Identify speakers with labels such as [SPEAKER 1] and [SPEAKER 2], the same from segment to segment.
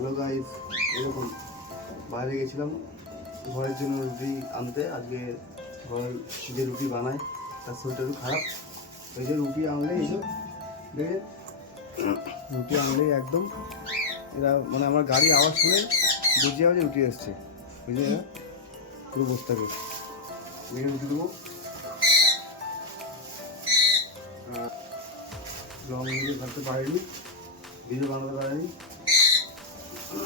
[SPEAKER 1] Hello guys এরকম বাইরে গেছিলাম ঘরের জন্য রুটি আনতে। আজকে ঘরের যে রুটি বানায় তার শরীরটা একটু খারাপ। এই যে রুটি আনলে এই যে দেখে রুটি আনলে একদম এরা মানে আমার গাড়ি আওয়াজ শুনে বুঝে যাবে যে রুটি এসছে। বুঝে এরা পুরো বসে থাকে দেখে রুটি দেবো। লং ভিডিও করতে পারিনি ভিডিও বানাতে পারিনি। ঠিক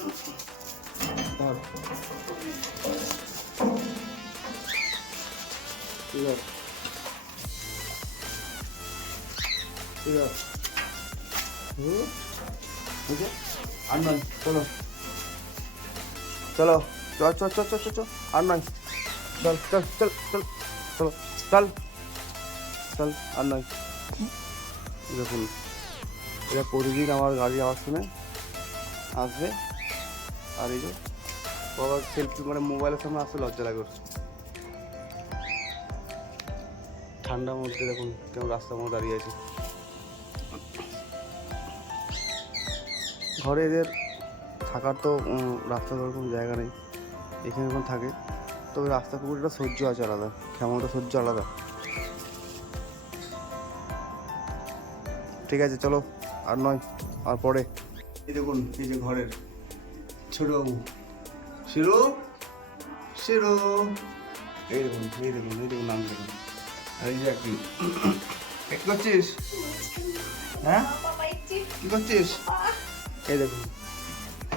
[SPEAKER 1] আছে ঠিক আছে হুম আছে আর নয় চলো চলো চল চল চল চল চল আর নয় চল চল চল চল চলো চল চল আর নয় দেখুন এটা প্রতিদিন আমার গাড়ি আওয়াজ শুনে আসবে আর এই যে বাবার সেলফি মানে মোবাইলের সামনে আসতে লজ্জা লাগে। ঠান্ডার মধ্যে দেখুন কেমন রাস্তার মধ্যে দাঁড়িয়ে আছে। ঘরে এদের থাকার তো রাস্তার ওরকম জায়গা নেই। এখানে যখন থাকে, তবে রাস্তা কুকুরটা সহ্য আছে আলাদা। ক্ষমতা সহ্য আলাদা। ঠিক আছে, চলো। আর নয়, আর পরে। এই দেখুন, এই যে ঘরের ছোট বাবু। শিরো শিরো। এই দেখুন এই দেখুন এই দেখুন নাম দেখুন এই যে কি করছিস? হ্যাঁ? কি করছিস? এই দেখুন।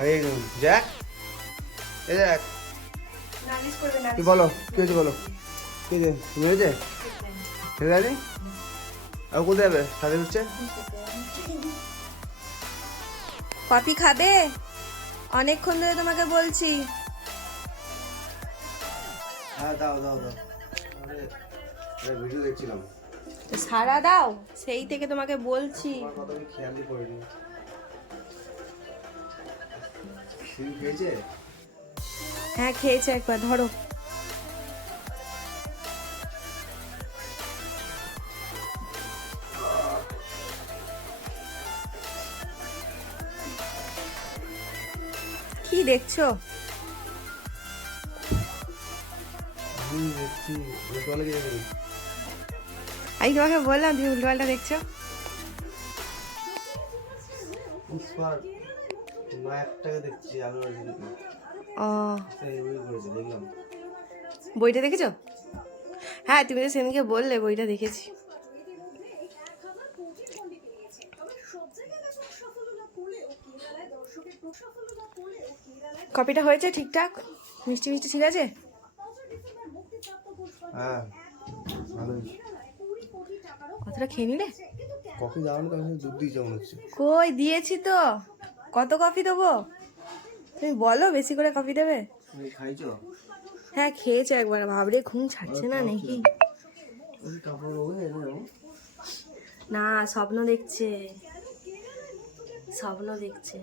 [SPEAKER 1] এই দেখুন জ্যাক এই জ্যাক কি বলো, কি হয়েছে বলো? কি হয়েছে? তুমি হয়েছে? ঠিক আছে আর কোথায় যাবে? সাথে হচ্ছে
[SPEAKER 2] কফি খাবে? অনেকক্ষণ ধরে তোমাকে বলছি।
[SPEAKER 1] হ্যাঁ ভিডিও দেখছিলাম।
[SPEAKER 2] সারা দাও সেই থেকে তোমাকে বলছি।
[SPEAKER 1] খেয়ালই করিনি।
[SPEAKER 2] হ্যাঁ খেয়েছে একবার ধরো। কি দেখছ?
[SPEAKER 1] আমি
[SPEAKER 2] তোমাকে বললাম তুমি উল্টোপাল্টা দেখছ? বইটা দেখেছ? হ্যাঁ তুমি তো সেদিনকে বললে বইটা দেখেছি। কপিটা হয়েছে ঠিকঠাক? মিষ্টি মিষ্টি ঠিক আছে?
[SPEAKER 1] হ্যাঁ
[SPEAKER 2] কতটা খেয়ে নিলে?
[SPEAKER 1] কফি আমি দুধ দিয়েছে মনে হচ্ছে।
[SPEAKER 2] কই দিয়েছি তো। কত কফি দেবো? তুমি বলো বেশি করে কফি দেবে?
[SPEAKER 1] খাইছো?
[SPEAKER 2] হ্যাঁ খেয়েছো একবার। ভাবরে ঘুম ছাড়ছে না নাকি?
[SPEAKER 1] ওই কাপড় ওই এনে দাও।
[SPEAKER 2] না স্বপ্ন দেখছে। স্বপ্ন দেখছে।